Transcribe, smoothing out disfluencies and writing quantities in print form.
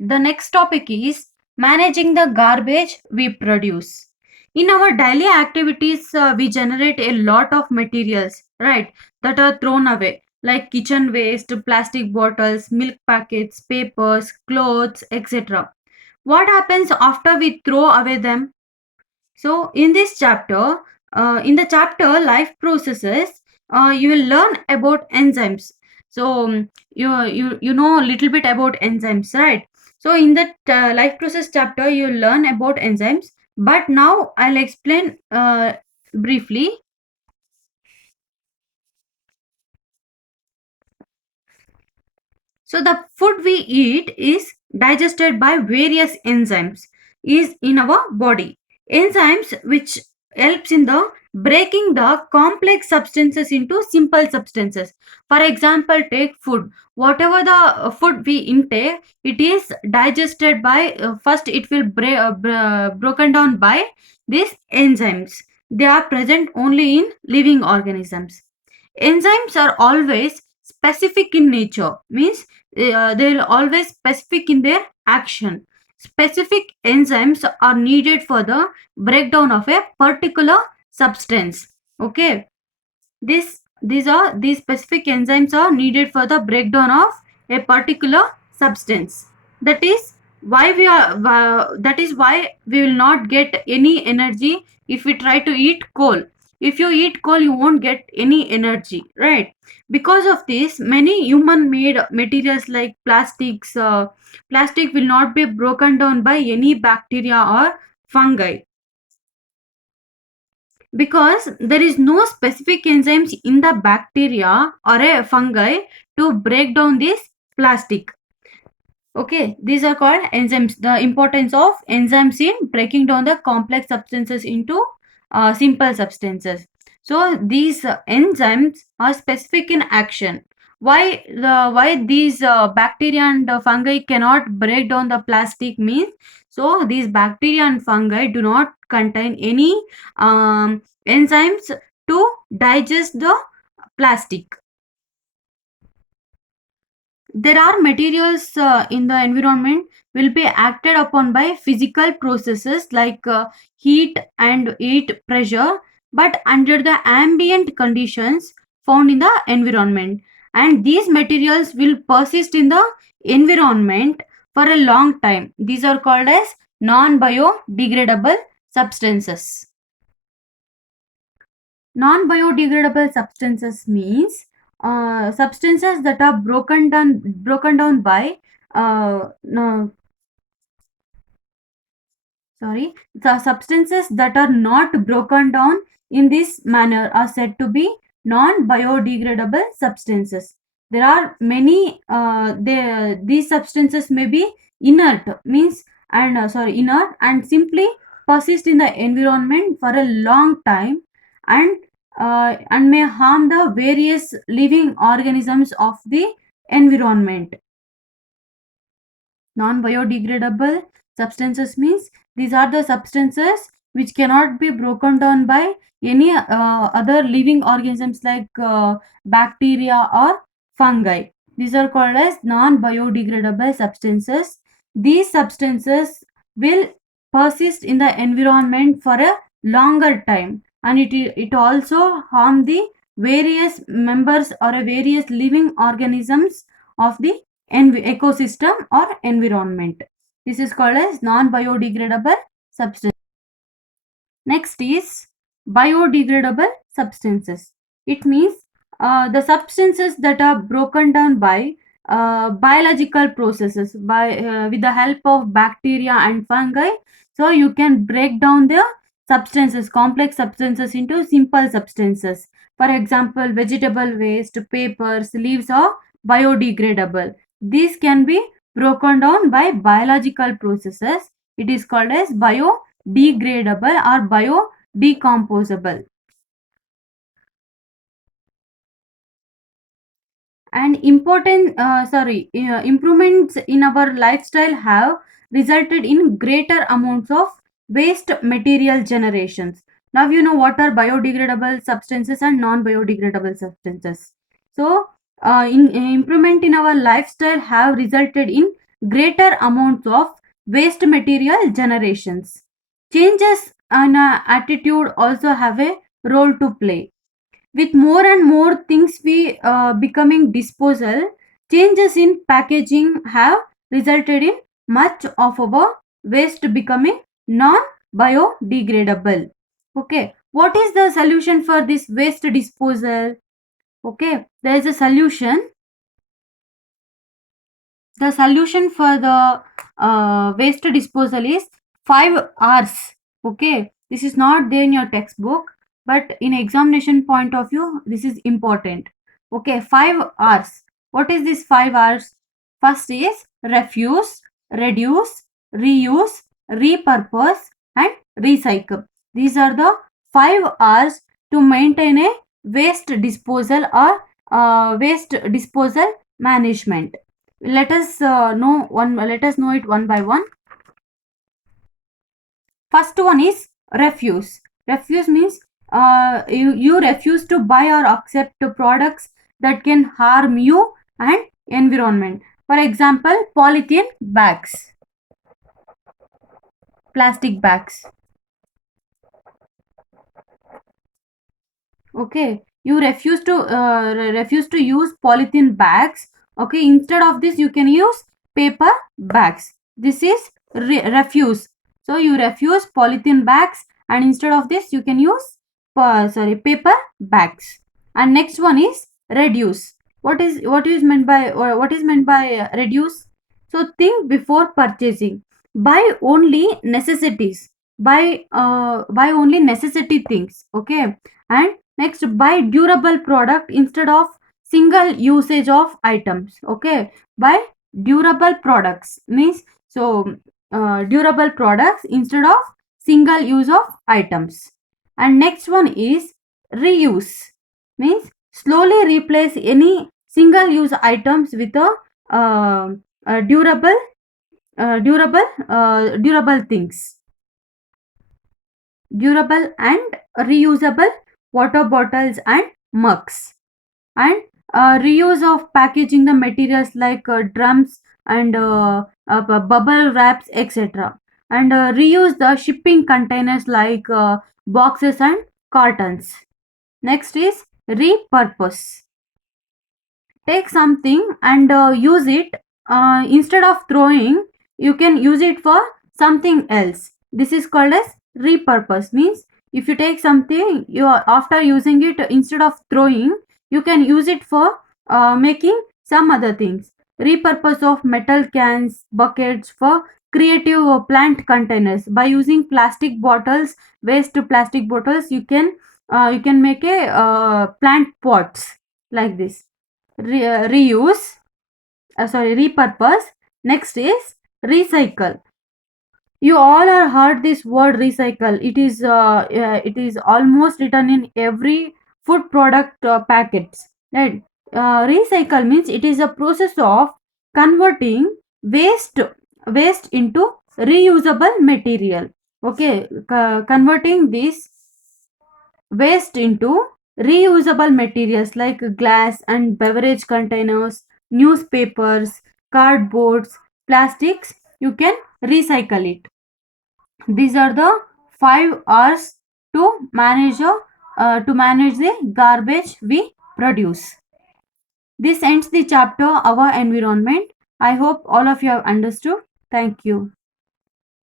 The next topic is managing the garbage we produce. In our daily activities, we generate a lot of materials, right, that are thrown away, like kitchen waste, plastic bottles, milk packets, papers, clothes, etc. What happens after we throw away them? So, in the chapter Life Processes, you will learn about enzymes. So, you know a little bit about enzymes, right? So, in that life process chapter, you learn about enzymes. But now I'll explain briefly. So the food we eat is digested by various enzymes is in our body. Enzymes which helps in the breaking the complex substances into simple substances. For example, take food. Whatever the food we intake, it is digested by first it will broken down by these enzymes. They are present only in living organisms. Enzymes are always specific in nature, means they will always specific in their action. Specific enzymes are needed for the breakdown of a particular substance. Okay, these specific enzymes are needed for the breakdown of a particular substance. That is that is why we will not get any energy if we try to eat coal. If you eat coal, you won't get any energy, right? Because of this, many human made materials like plastic will not be broken down by any bacteria or fungi, because there is no specific enzymes in the bacteria or a fungi to break down this plastic. Okay, these are called enzymes. The importance of enzymes in breaking down the complex substances into simple substances. So these enzymes are specific in action. Why these bacteria and fungi cannot break down the plastic means, so these bacteria and fungi do not contain any enzymes to digest the plastic. There are materials in the environment will be acted upon by physical processes like heat and heat pressure, but under the ambient conditions found in the environment, and these materials will persist in the environment for a long time. These are called as non biodegradable substances. Non-biodegradable substances means substances that are broken down by no, sorry, the substances that are not broken down in this manner are said to be non-biodegradable substances. There are many these substances may be inert, means and inert and simply persist in the environment for a long time, and and may harm the various living organisms of the environment. Non-biodegradable substances means these are the substances which cannot be broken down by any other living organisms like bacteria or fungi. These are called as non-biodegradable substances. These substances will persist in the environment for a longer time, and it also harm the various members or various living organisms of the ecosystem or environment. This is called as non-biodegradable substance. Next is biodegradable substances. It means the substances that are broken down by biological processes by with the help of bacteria and fungi. So you can break down the substances, complex substances, into simple substances. For example, vegetable waste, papers, leaves are biodegradable. These can be broken down by biological processes. It is called as biodegradable or biodecomposable. And improvements in our lifestyle have resulted in greater amounts of waste material generations. Now you know what are biodegradable substances and non biodegradable substances. So improvement in our lifestyle have resulted in greater amounts of waste material generations. Changes in attitude also have a role to play. With more and more things we becoming disposal, changes in packaging have resulted in much of our waste becoming non biodegradable. Okay, what is the solution for this waste disposal? Okay, there is a solution. The solution for the waste disposal is 5 R's. Okay, this is not there in your textbook, but in examination point of view, this is important. Okay, 5 R's. What is this 5 R's? First is refuse, reduce, reuse, repurpose, and recycle. These are the 5 R's to maintain a waste disposal or waste disposal management. Let us know it one by one. First one is refuse. Refuse means you refuse to buy or accept products that can harm you and environment. For example, polythene bags, plastic bags. Okay, you refuse to use polythene bags. Okay, instead of this you can use paper bags. This is refuse. So you refuse polythene bags, and instead of this you can use paper bags. And next one is reduce. What is meant by reduce? So think before purchasing. Buy only necessities. Buy only necessity things. Okay, and next, buy durable product instead of single usage of items. Okay, buy durable products means durable products instead of single use of items. And next one is reuse means slowly replace any single use items with a durable things, durable and reusable water bottles and mugs. And reuse of packaging the materials like drums and bubble wraps, etc. And reuse the shipping containers like boxes and cartons. Next is repurpose. Take something and use it, instead of throwing you can use it for something else. This is called as repurpose. Means if you take something, you are, after using it, instead of throwing you can use it for making some other things. Repurpose of metal cans, buckets for creative plant containers. By using plastic bottles, waste plastic bottles, you can make a plant pots like this. Reuse, repurpose. Next is recycle. You all have heard this word recycle. It is almost written in every food product packets, right? Recycle means it is a process of converting waste into reusable material. Okay, converting this waste into reusable materials like glass and beverage containers, newspapers, cardboards, plastics. You can recycle it. These are the 5 R's to manage the garbage we produce. This ends the chapter Our Environment. I hope all of you have understood. Thank you.